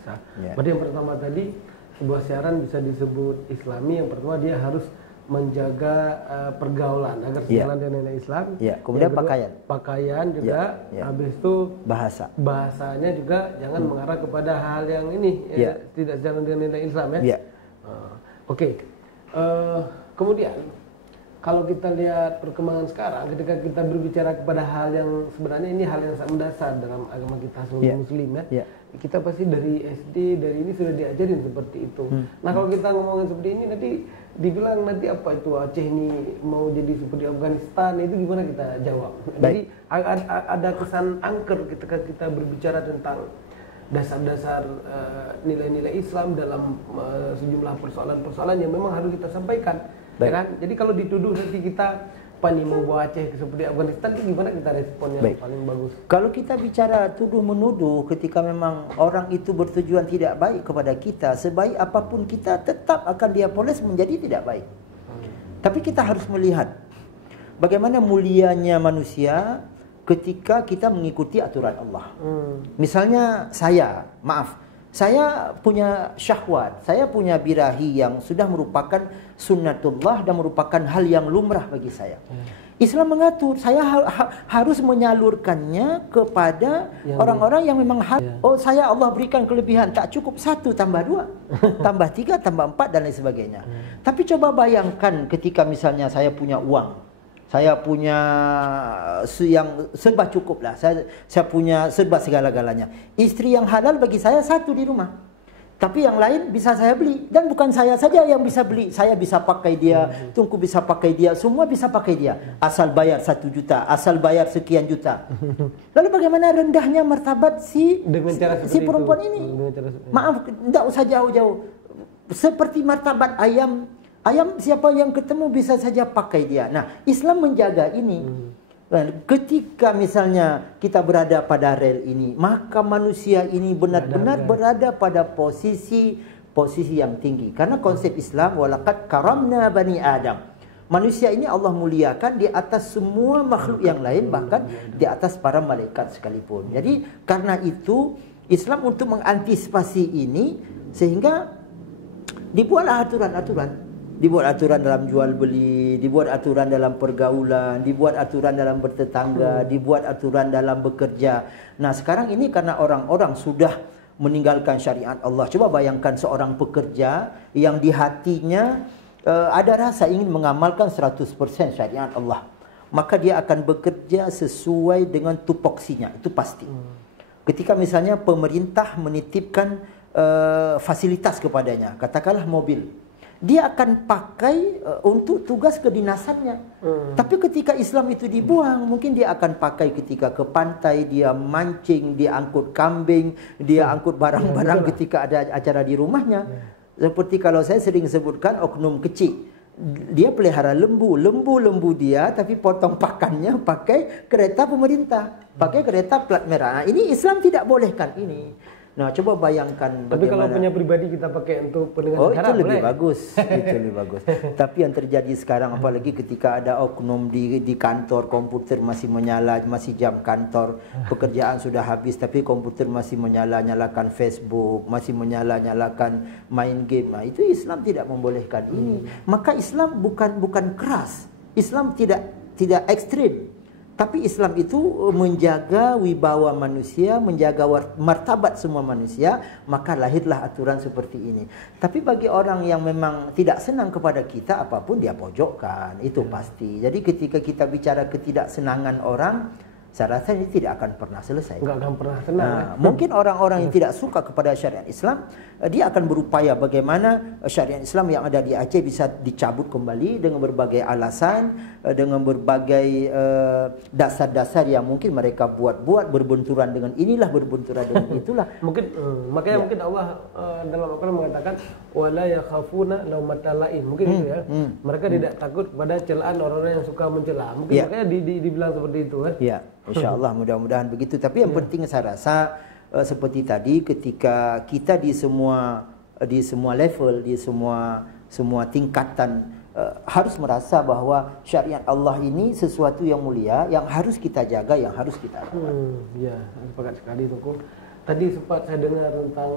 biasa. Ya. Berarti yang pertama tadi sebuah siaran bisa disebut Islami. Yang pertama dia harus menjaga pergaulan agar sejalan dengan nilai Islam. Ya. Kemudian kedua, pakaian. Pakaian juga. Ya. Habis itu bahasanya juga jangan mengarah kepada hal yang ini tidak sejalan dengan nilai Islam ya. Ya. Oke. Kemudian kalau kita lihat perkembangan sekarang, ketika kita berbicara kepada hal yang sebenarnya ini hal yang sangat mendasar dalam agama kita sebagai Muslim ya. Kita pasti dari SD, dari ini sudah diajarin seperti itu. Nah kalau kita ngomongin seperti ini nanti dibilang nanti apa itu Aceh ini mau jadi seperti Afghanistan, itu gimana kita jawab? Jadi ada kesan angker ketika kita berbicara tentang dasar-dasar nilai-nilai Islam dalam sejumlah persoalan-persoalan yang memang harus kita sampaikan. Ya kan? Jadi kalau dituduh nanti kita mau bawa Aceh seperti Afghanistan, itu gimana kita responnya paling bagus? Kalau kita bicara tuduh menuduh ketika memang orang itu bertujuan tidak baik kepada kita, sebaik apapun kita tetap akan dia poles menjadi tidak baik. Tapi kita harus melihat bagaimana mulianya manusia ketika kita mengikuti aturan Allah. Misalnya saya punya syahwat, saya punya birahi yang sudah merupakan sunnatullah dan merupakan hal yang lumrah bagi saya. Islam mengatur, saya harus menyalurkannya kepada orang-orang yang memang saya Allah berikan kelebihan, tak cukup 1 tambah 2, tambah 3, tambah 4 dan lain sebagainya. Tapi coba bayangkan ketika misalnya saya punya uang, saya punya yang serba cukup lah. Saya punya serba segala-galanya. Istri yang halal bagi saya 1 di rumah. Tapi yang lain bisa saya beli. Dan bukan saya saja yang bisa beli. Saya bisa pakai dia, Tungku bisa pakai dia, semua bisa pakai dia. Asal bayar 1 juta, asal bayar sekian juta. Lalu bagaimana rendahnya martabat si perempuan ini? Maaf, tidak usah jauh-jauh. Seperti martabat ayam. Ayam siapa yang ketemu bisa saja pakai dia. Nah, Islam menjaga ini. Ketika misalnya kita berada pada rel ini, maka manusia ini benar-benar berada pada posisi yang tinggi. Karena konsep Islam, walaqad karamna bani Adam. Manusia ini Allah muliakan di atas semua makhluk yang lain, bahkan di atas para malaikat sekalipun. Jadi karena itu Islam untuk mengantisipasi ini, sehingga dibuatlah aturan-aturan. Dibuat aturan dalam jual beli, dibuat aturan dalam pergaulan, dibuat aturan dalam bertetangga, dibuat aturan dalam bekerja. Nah sekarang ini karena orang-orang sudah meninggalkan syariat Allah. Coba bayangkan seorang pekerja yang di hatinya ada rasa ingin mengamalkan 100% syariat Allah. Maka dia akan bekerja sesuai dengan tupoksinya, itu pasti. Ketika misalnya pemerintah menitipkan fasilitas kepadanya, katakanlah mobil, dia akan pakai untuk tugas kedinasannya. Tapi ketika Islam itu dibuang, mungkin dia akan pakai ketika ke pantai, dia mancing, dia angkut kambing, dia angkut barang-barang ketika ada acara di rumahnya. Seperti kalau saya sering sebutkan oknum kecil, dia pelihara lembu dia, tapi potong pakannya pakai kereta pemerintah, pakai kereta plat merah. Nah, ini Islam tidak bolehkan ini. Nah, coba bayangkan tapi kalau punya pribadi kita pakai untuk pendengar itu lebih bagus. Itu lebih bagus. Tapi yang terjadi sekarang, apalagi ketika ada oknum di kantor, komputer masih menyala, masih jam kantor, pekerjaan sudah habis tapi komputer masih menyala-nyalakan Facebook, masih menyala-nyalakan main game. Nah, itu Islam tidak membolehkan ini. Maka Islam bukan keras. Islam tidak ekstrim. Tapi Islam itu menjaga wibawa manusia, menjaga martabat semua manusia, maka lahirlah aturan seperti ini. Tapi bagi orang yang memang tidak senang kepada kita, apapun dia pojokkan, itu pasti. Jadi ketika kita bicara ketidaksenangan orang, saya rasa ini tidak akan pernah selesai. Enggak akan pernah senang. Nah, mungkin orang-orang yang tidak suka kepada syariat Islam, dia akan berupaya bagaimana syariat Islam yang ada di Aceh bisa dicabut kembali dengan berbagai alasan, dengan berbagai dasar-dasar yang mungkin mereka buat berbenturan dengan inilah, berbenturan dengan itulah. Mungkin makanya mungkin Allah dalam Al-Qur'an mengatakan wala yakhafuna laumata laim. Mungkin itu ya. Mereka tidak takut pada celaan orang-orang yang suka mencela. Mungkin makanya dibilang seperti itu kan. Ya. InsyaAllah mudah-mudahan begitu. Tapi yang penting saya rasa seperti tadi, ketika kita di semua level, di semua tingkatan harus merasa bahwa syariat Allah ini sesuatu yang mulia, yang harus kita jaga, yang harus kita rawat. Ya, sepakat sekali Tuku. Tadi sempat saya dengar tentang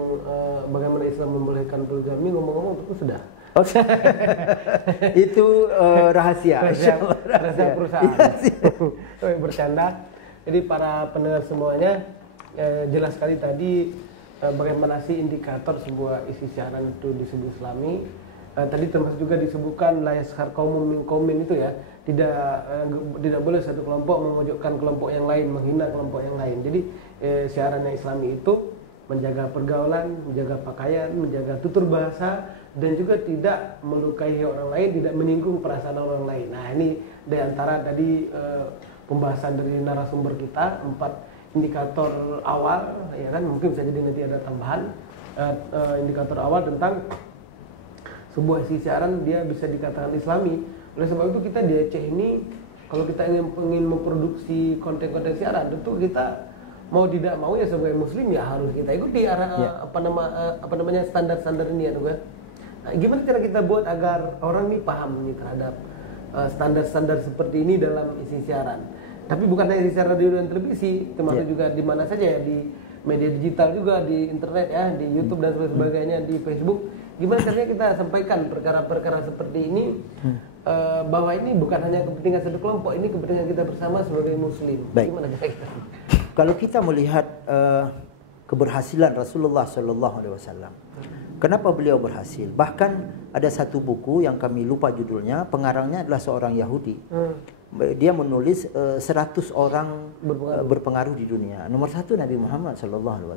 bagaimana Islam membolehkan poligami, ngomong-ngomong itu sudah. Itu rahasia perusahaan. Bercanda. Jadi para pendengar semuanya, jelas sekali tadi bagaimana sih indikator sebuah isi siaran itu disebut Islami. Tadi termasuk juga disebutkan la yaskhar qaumun min qaumin itu ya, tidak boleh satu kelompok memojokkan kelompok yang lain, menghina kelompok yang lain. Jadi siaran yang Islami itu menjaga pergaulan, menjaga pakaian, menjaga tutur bahasa, dan juga tidak melukai orang lain, tidak menyinggung perasaan orang lain. Nah, ini di antara tadi pembahasan dari narasumber kita, 4 indikator awal, ya kan, mungkin bisa jadi nanti ada tambahan indikator awal tentang sebuah isi siaran dia bisa dikatakan Islami. Oleh sebab itu kita di Aceh ini, kalau kita ingin memproduksi konten-konten siaran, tentu kita mau tidak mau ya sebagai Muslim ya harus kita ikuti apa namanya standar-standar ini ya, tuh. Nah, gimana cara kita buat agar orang nih paham nih terhadap standar-standar seperti ini dalam isi siaran? Tapi bukan hanya isi siaran radio dan televisi, termasuk juga di mana saja ya, di media digital juga, di internet ya, di YouTube dan sebagainya, di Facebook. Gimana caranya kita sampaikan perkara-perkara seperti ini bahwa ini bukan hanya kepentingan satu kelompok, ini kepentingan kita bersama sebagai Muslim. Baik. Gimana kita? Kalau kita melihat keberhasilan Rasulullah SAW, kenapa beliau berhasil? Bahkan ada satu buku yang kami lupa judulnya, pengarangnya adalah seorang Yahudi. Dia menulis 100 orang berpengaruh di dunia. Nomor 1 Nabi Muhammad SAW.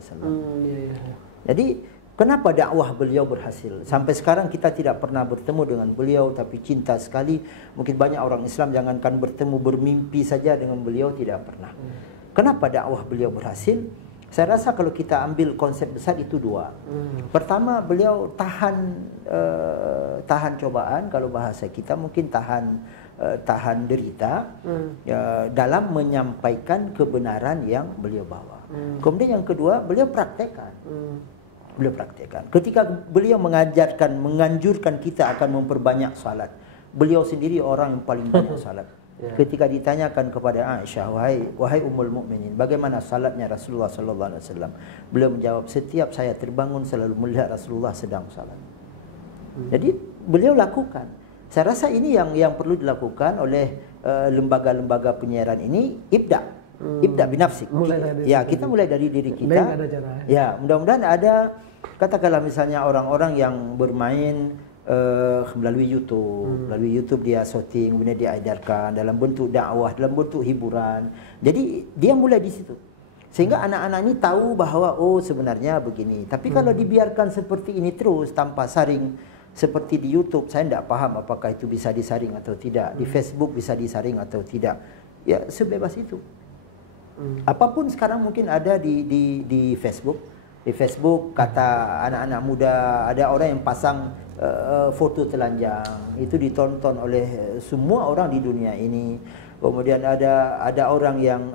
Jadi kenapa dakwah beliau berhasil? Sampai sekarang kita tidak pernah bertemu dengan beliau, tapi cinta sekali. Mungkin banyak orang Islam jangankan bertemu, bermimpi saja dengan beliau tidak pernah. Kenapa dakwah beliau berhasil? Saya rasa kalau kita ambil konsep besar itu 2. Pertama, beliau tahan cobaan, kalau bahasa kita mungkin tahan derita dalam menyampaikan kebenaran yang beliau bawa. Kemudian yang kedua, beliau praktekkan. Ketika beliau menganjurkan kita akan memperbanyak salat, beliau sendiri orang yang paling banyak salat. Ketika ditanyakan kepada Aisyah, wahai ummul mukminin, bagaimana salatnya Rasulullah sallallahu alaihi wasallam? Beliau menjawab, setiap saya terbangun selalu melihat Rasulullah sedang salat. Jadi beliau lakukan. Saya rasa ini yang perlu dilakukan oleh lembaga-lembaga penyiaran ini. Ibda binafsik. Ya, kita mulai dari diri kita. Ya, mudah-mudahan ada, katakanlah misalnya orang-orang yang bermain melalui YouTube dia syuting, kemudian dia edarkan dalam bentuk dakwah, dalam bentuk hiburan. Jadi dia mulai di situ. Sehingga anak-anak ini tahu bahwa oh sebenarnya begini. Tapi kalau dibiarkan seperti ini terus tanpa saring, seperti di YouTube, saya tidak paham apakah itu bisa disaring atau tidak. Di Facebook bisa disaring atau tidak. Ya sebebas itu. Apapun sekarang mungkin ada di Facebook. Di Facebook kata anak-anak muda, ada orang yang pasang foto telanjang, itu ditonton oleh semua orang di dunia ini. Kemudian ada orang yang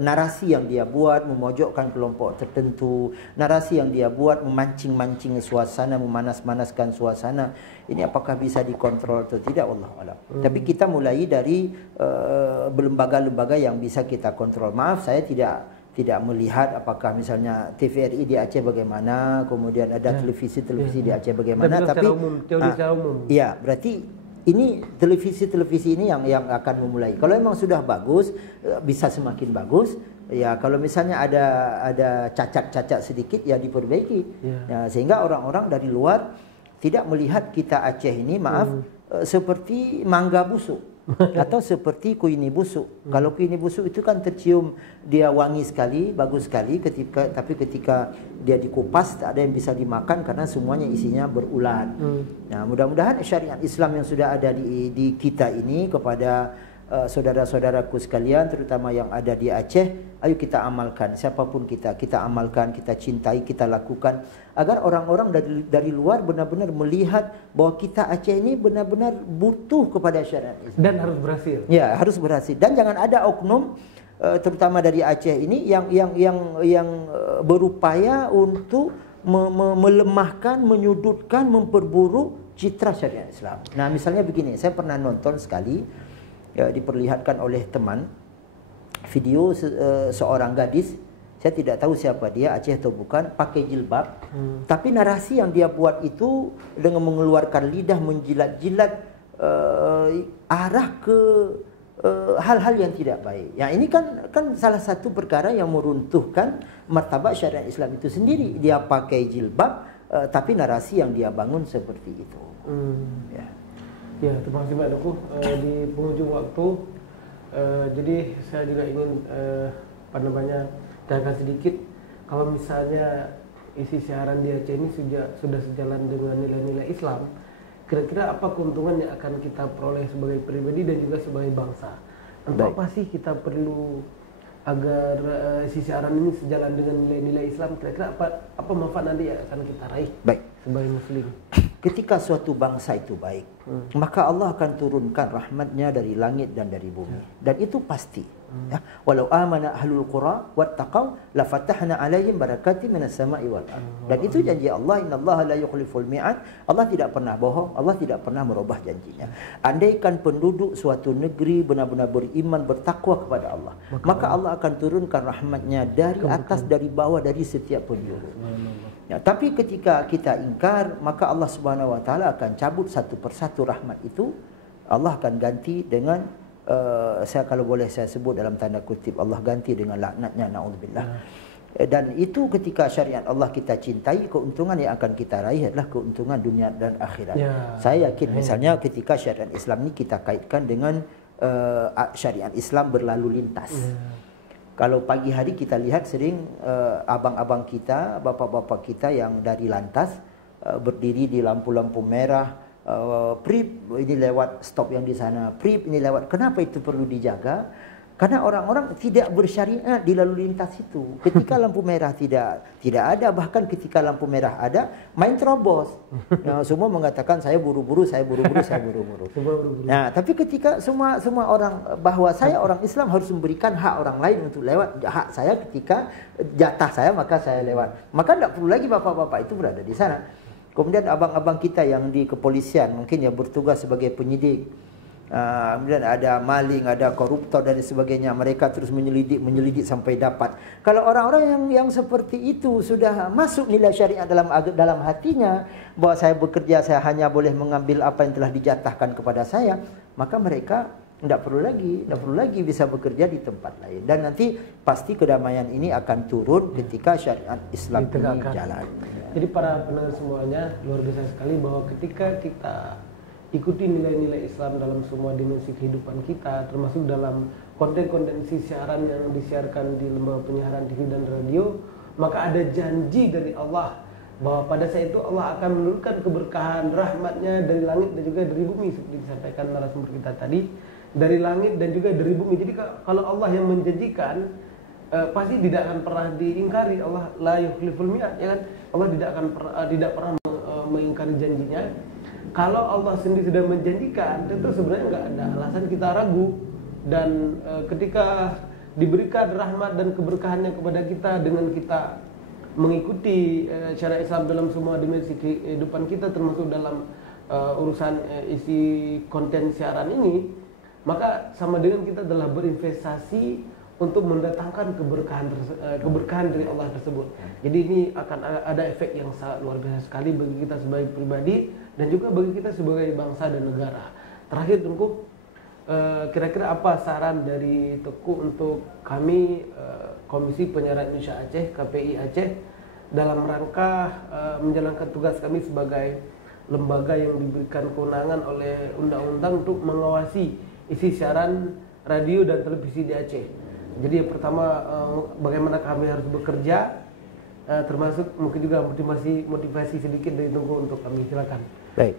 narasi yang dia buat memojokkan kelompok tertentu, narasi yang dia buat memancing-mancing suasana, memanas-manaskan suasana. Ini apakah bisa dikontrol atau tidak, wallahu a'lam. Tapi kita mulai dari lembaga-lembaga yang bisa kita kontrol. Maaf, saya tidak melihat apakah misalnya TVRI di Aceh bagaimana, kemudian ada televisi-televisi di Aceh bagaimana, tapi ya berarti ini televisi ini yang akan memulai. Kalau memang sudah bagus, bisa semakin bagus. Ya kalau misalnya ada cacat-cacat sedikit ya diperbaiki. Ya, sehingga orang-orang dari luar tidak melihat kita Aceh ini, maaf, seperti mangga busuk. Atau seperti kuini busuk. Kalau kuini busuk itu kan tercium dia wangi sekali, bagus sekali, tapi ketika dia dikupas tak ada yang bisa dimakan karena semuanya isinya berulat. Nah, mudah-mudahan syariat Islam yang sudah ada di kita ini kepada saudara-saudaraku sekalian, terutama yang ada di Aceh, ayo kita amalkan. Siapapun kita amalkan, kita cintai, kita lakukan, agar orang-orang dari luar benar-benar melihat bahwa kita Aceh ini benar-benar butuh kepada syariat Islam. Dan harus berhasil. Ya, harus berhasil. Dan jangan ada oknum, terutama dari Aceh ini yang berupaya untuk melemahkan, menyudutkan, memperburuk citra syariat Islam. Nah, misalnya begini, saya pernah nonton sekali, ya, diperlihatkan oleh teman video seorang gadis saya tidak tahu siapa dia, Aceh atau bukan, pakai jilbab. Tapi narasi yang dia buat itu dengan mengeluarkan lidah menjilat-jilat arah ke hal-hal yang tidak baik. Yang ini kan salah satu perkara yang meruntuhkan martabat syariat Islam itu sendiri. Dia pakai jilbab, tapi narasi yang dia bangun seperti itu. Ya. Ya, terima kasih Pak Dukuh. Di penghujung waktu, jadi saya juga ingin tanyakan sedikit, kalau misalnya isi siaran di Aceh ini sudah sejalan dengan nilai-nilai Islam, kira-kira apa keuntungan yang akan kita peroleh sebagai pribadi dan juga sebagai bangsa? Untuk apa sih kita perlu agar isi siaran ini sejalan dengan nilai-nilai Islam? Kira-kira apa manfaat nanti yang akan kita raih sebagai Muslim? Ketika suatu bangsa itu baik, maka Allah akan turunkan rahmatnya dari langit dan dari bumi. Dan itu pasti. Ya. Walau amana ahlul qura wattaqau la fatahna alaihim barakatin minas sama'i wal ardh. Dan itu janji Allah, innallaha la yukhliful mi'ad. Allah tidak pernah bohong, Allah tidak pernah merubah janjinya. Andaikan penduduk suatu negeri benar-benar beriman, bertakwa kepada Allah, maka Allah akan turunkan rahmatnya dari atas, dari bawah, dari setiap penjuru. Ya, tapi ketika kita ingkar, maka Allah Subhanahu wa taala akan cabut satu persatu rahmat itu. Allah akan ganti dengan saya kalau boleh saya sebut dalam tanda kutip, Allah ganti dengan laknatnya, naudzubillah. Dan itu ketika syariat Allah kita cintai, keuntungan yang akan kita raih adalah keuntungan dunia dan akhirat. Saya yakin misalnya ketika syariat Islam ini kita kaitkan dengan syariat Islam berlalu lintas. Kalau pagi hari kita lihat sering abang-abang kita, bapak-bapak kita yang dari lantas berdiri di lampu-lampu merah, prip ini lewat, stop yang di sana, prip ini lewat. Kenapa itu perlu dijaga? Karena orang-orang tidak bersyariat di lalu lintas itu. Ketika lampu merah tidak ada, bahkan ketika lampu merah ada, main terobos. Nah, semua mengatakan saya buru-buru, saya buru-buru, saya buru-buru. Nah, tapi ketika semua orang bahwa saya orang Islam harus memberikan hak orang lain untuk lewat, hak saya ketika jatah saya maka saya lewat. Maka tidak perlu lagi bapak-bapak itu berada di sana. Kemudian abang-abang kita yang di kepolisian mungkin yang bertugas sebagai penyidik. Kemudian ada maling, ada koruptor dan sebagainya. Mereka terus menyelidik sampai dapat. Kalau orang-orang yang seperti itu sudah masuk nilai syariat dalam hatinya, bahwa saya bekerja saya hanya boleh mengambil apa yang telah dijatahkan kepada saya, maka mereka tidak perlu lagi bisa bekerja di tempat lain. Dan nanti pasti kedamaian ini akan turun ketika syariat Islam ini jalan. Jadi para pendengar semuanya, luar biasa sekali bahwa ketika kita ikuti nilai-nilai Islam dalam semua dimensi kehidupan kita, termasuk dalam konten-konten siaran yang disiarkan di lembaga penyiaran TV dan radio, maka ada janji dari Allah bahwa pada saat itu Allah akan menurunkan keberkahan rahmatnya dari langit dan juga dari bumi, seperti disampaikan narasumber kita tadi, dari langit dan juga dari bumi. Jadi kalau Allah yang menjanjikan, pasti tidak akan pernah diingkari. Allah la yukhliful mi'ad, ya kan? Allah tidak pernah mengingkari janjinya. Kalau Allah sendiri sudah menjanjikan, tentu sebenarnya nggak ada alasan kita ragu. Dan ketika diberikan rahmat dan keberkahannya kepada kita dengan kita mengikuti syariat Islam dalam semua dimensi kehidupan kita, termasuk dalam urusan isi konten siaran ini, maka sama dengan kita telah berinvestasi untuk mendatangkan keberkahan dari Allah tersebut. Jadi ini akan ada efek yang sangat luar biasa sekali bagi kita sebagai pribadi dan juga bagi kita sebagai bangsa dan negara. Terakhir Tengku, kira-kira apa saran dari Teguh untuk kami Komisi Penyiaran Indonesia Aceh, KPI Aceh, dalam rangka menjalankan tugas kami sebagai lembaga yang diberikan kewenangan oleh undang-undang untuk mengawasi isi siaran radio dan televisi di Aceh. Jadi yang pertama, bagaimana kami harus bekerja, termasuk mungkin juga motivasi sedikit dari Tengku untuk kami, silakan. Baik.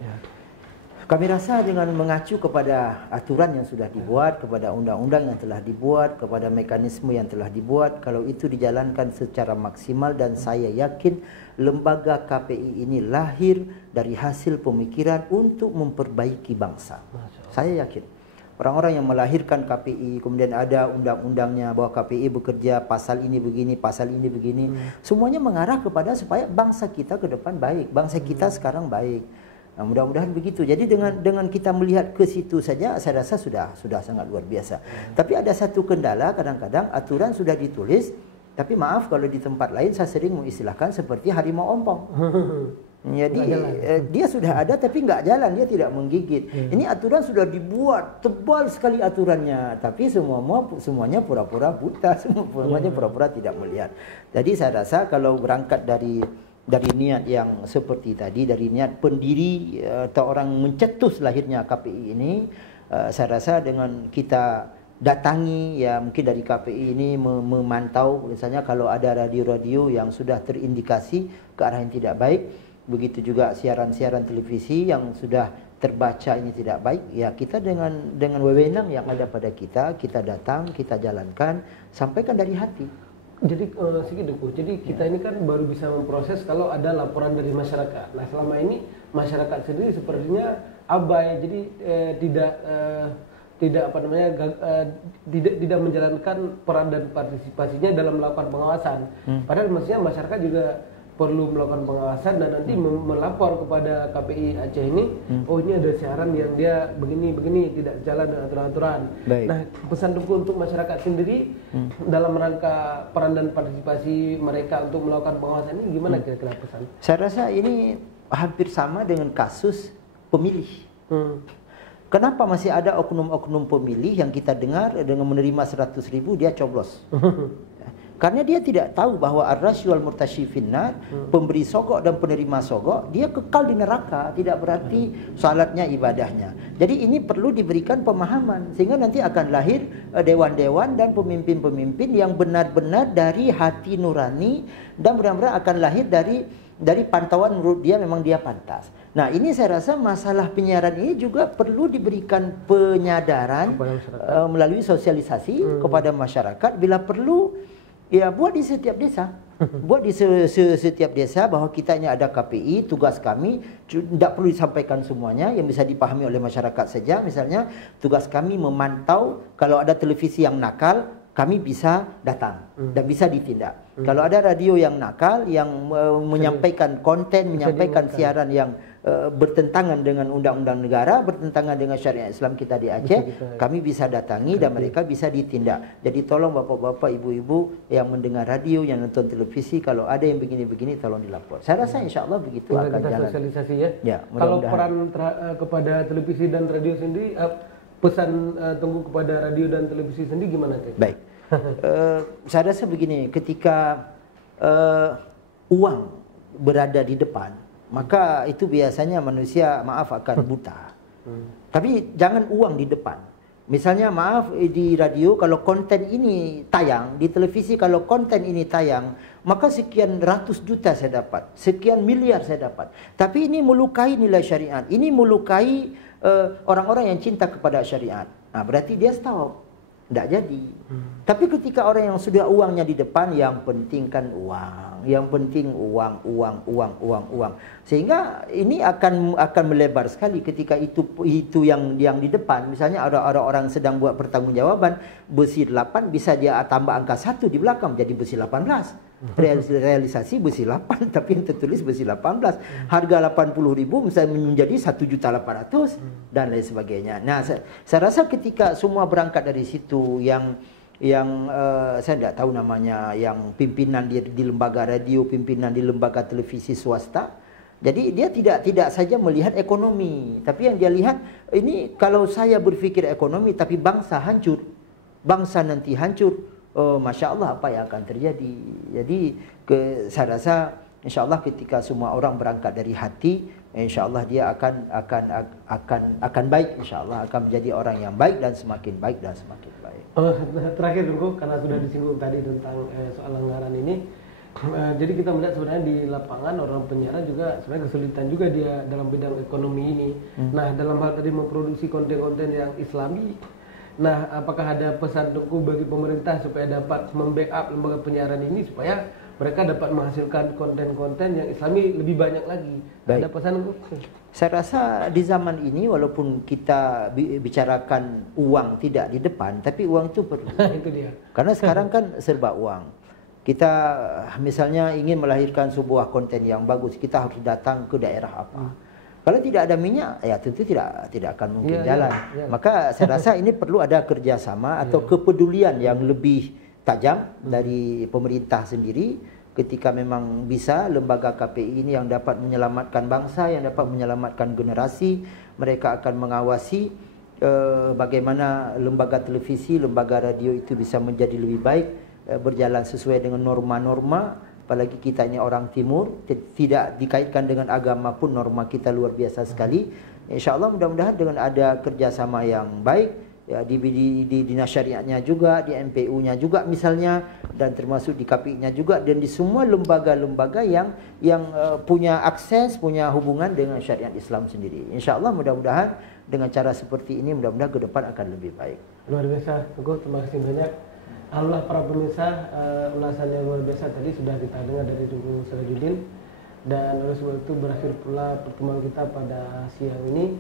Kami rasa dengan mengacu kepada aturan yang sudah dibuat, kepada undang-undang yang telah dibuat, kepada mekanisme yang telah dibuat, kalau itu dijalankan secara maksimal, dan saya yakin lembaga KPI ini lahir dari hasil pemikiran untuk memperbaiki bangsa. Saya yakin. Orang-orang yang melahirkan KPI, kemudian ada undang-undangnya bahwa KPI bekerja pasal ini begini, pasal ini begini, semuanya mengarah kepada supaya bangsa kita ke depan baik, bangsa kita sekarang baik. Nah, mudah-mudahan begitu. Jadi dengan kita melihat ke situ saja, saya rasa sudah sangat luar biasa. Tapi ada satu kendala, kadang-kadang aturan sudah ditulis, Tapi maaf kalau di tempat lain saya sering mengistilahkan seperti harimau ompong. Jadi dia sudah ada tapi nggak jalan, dia tidak menggigit. Ini aturan sudah dibuat tebal sekali aturannya, tapi semuanya pura-pura buta, semuanya pura-pura tidak melihat. Jadi saya rasa kalau berangkat dari niat yang seperti tadi, dari niat pendiri atau orang mencetus lahirnya KPI ini, saya rasa dengan kita datangi ya mungkin dari KPI ini memantau misalnya kalau ada radio-radio yang sudah terindikasi ke arah yang tidak baik, begitu juga siaran-siaran televisi yang sudah terbaca ini tidak baik, ya kita dengan wewenang yang ada pada kita datang, kita jalankan, sampaikan dari hati. Jadi jadi kita ini kan baru bisa memproses kalau ada laporan dari masyarakat. Nah selama ini masyarakat sendiri sepertinya abai, jadi tidak menjalankan peran dan partisipasinya dalam melakukan pengawasan. Padahal mestinya masyarakat juga perlu melakukan pengawasan dan nanti melapor kepada KPI Aceh ini, oh ini ada siaran yang dia begini tidak jalan dengan aturan-aturan. Nah pesan Tengku untuk masyarakat sendiri dalam rangka peran dan partisipasi mereka untuk melakukan pengawasan ini gimana kira-kira pesan? Saya rasa ini hampir sama dengan kasus pemilih. Kenapa masih ada oknum-oknum pemilih yang kita dengar dengan menerima 100.000 dia coblos? Karena dia tidak tahu bahwa ar-rasy wal murtasyi finnar, pemberi sogok dan penerima sogok, dia kekal di neraka, tidak berarti salatnya ibadahnya. Jadi ini perlu diberikan pemahaman sehingga nanti akan lahir dewan-dewan dan pemimpin-pemimpin yang benar-benar dari hati nurani dan benar-benar akan lahir dari pantauan menurut dia memang dia pantas. Nah ini saya rasa masalah penyiaran ini juga perlu diberikan penyadaran melalui sosialisasi kepada masyarakat. Bila perlu ya buat di setiap desa, buat di setiap desa bahwa kita ini ada KPI, tugas kami tidak perlu disampaikan semuanya, yang bisa dipahami oleh masyarakat saja. Misalnya tugas kami memantau kalau ada televisi yang nakal, kami bisa datang dan bisa ditindak. Kalau ada radio yang nakal, yang menyampaikan konten, menyampaikan siaran yang bertentangan dengan undang-undang negara, bertentangan dengan syariat Islam kita di Aceh, kami bisa datangi dan mereka bisa ditindak. Jadi tolong bapak-bapak, ibu-ibu yang mendengar radio, yang nonton televisi, kalau ada yang begini-begini tolong dilapor. Saya rasa insya Allah begitu akan jalan. Sosialisasi ya. Ya, kalau peran kepada televisi dan radio sendiri, pesan Tengku kepada radio dan televisi sendiri gimana? Baik. Saya rasa begini, ketika uang berada di depan, maka itu biasanya manusia akan buta. Tapi jangan uang di depan. Misalnya di radio kalau konten ini tayang, di televisi kalau konten ini tayang, maka sekian ratus juta saya dapat, sekian miliar saya dapat. Tapi ini melukai nilai syariat, ini melukai orang-orang yang cinta kepada syariat. Nah, berarti dia stop. Tidak jadi. Tapi ketika orang yang sudah uangnya di depan, yang penting kan uang, yang penting uang. Sehingga ini akan melebar sekali ketika itu yang di depan. Misalnya ada orang sedang buat pertanggungjawaban, besi 8 bisa dia tambah angka 1 di belakang jadi besi 18. Realisasi besi 8 tapi yang tertulis besi 18. Harga 80.000 misalnya menjadi 1.800.000 dan lain sebagainya. Nah, saya rasa ketika semua berangkat dari situ, yang saya tidak tahu namanya, yang pimpinan di lembaga radio, pimpinan di lembaga televisi swasta, jadi dia tidak saja melihat ekonomi, tapi yang dia lihat ini kalau saya berpikir ekonomi tapi bangsa hancur, bangsa nanti hancur. Oh, Masya Allah apa yang akan terjadi. Jadi saya rasa insya Allah ketika semua orang berangkat dari hati, insya Allah dia akan baik, insya Allah akan menjadi orang yang baik dan semakin baik dan semakin baik. Terakhir Tengku, karena sudah disinggung tadi tentang soal anggaran ini, jadi kita melihat sebenarnya di lapangan orang penyiaran juga sebenarnya kesulitan juga dia dalam bidang ekonomi ini. Nah dalam hal tadi memproduksi konten-konten yang Islami. Nah, apakah ada pesan Tengku bagi pemerintah supaya dapat membackup lembaga penyiaran ini supaya mereka dapat menghasilkan konten-konten yang Islami lebih banyak lagi? Baik. Ada pesan Tengku? Saya rasa di zaman ini walaupun kita bicarakan uang tidak di depan, tapi uang itu perlu. Itu dia. Karena sekarang kan serba uang. Kita misalnya ingin melahirkan sebuah konten yang bagus, kita harus datang ke daerah apa. Kalau tidak ada minyak, ya tentu tidak akan mungkin jalan. Maka saya rasa ini perlu ada kerjasama atau kepedulian yang lebih tajam dari pemerintah sendiri ketika memang bisa lembaga KPI ini yang dapat menyelamatkan bangsa, yang dapat menyelamatkan generasi. Mereka akan mengawasi bagaimana lembaga televisi, lembaga radio itu bisa menjadi lebih baik, berjalan sesuai dengan norma-norma. Apalagi kita ini orang timur, tidak dikaitkan dengan agama pun norma kita luar biasa sekali. InsyaAllah mudah-mudahan dengan ada kerjasama yang baik, ya, di dinas syariatnya juga, di MPU-nya juga misalnya, dan termasuk di KPI-nya juga, dan di semua lembaga-lembaga yang punya akses, punya hubungan dengan syariat Islam sendiri. InsyaAllah mudah-mudahan dengan cara seperti ini mudah-mudahan ke depan akan lebih baik. Luar biasa, Teguh, terima kasih banyak. Alhamdulillah para pemirsa, ulasannya luar biasa tadi sudah kita dengar dari Teguh Sirajuddin. Dan oleh sebab itu berakhir pula pertemuan kita pada siang ini.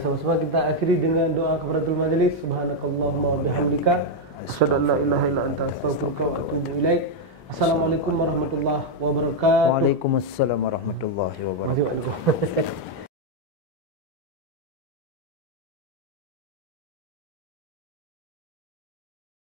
Sama-sama kita akhiri dengan doa kafaratul majelis. Subhanakallahumma wa bihamdika asyhadu an la ilaha illa anta astaghfiruka wa atubu ilaik. Assalamualaikum warahmatullahi wabarakatuh. Waalaikumsalam warahmatullahi wabarakatuh.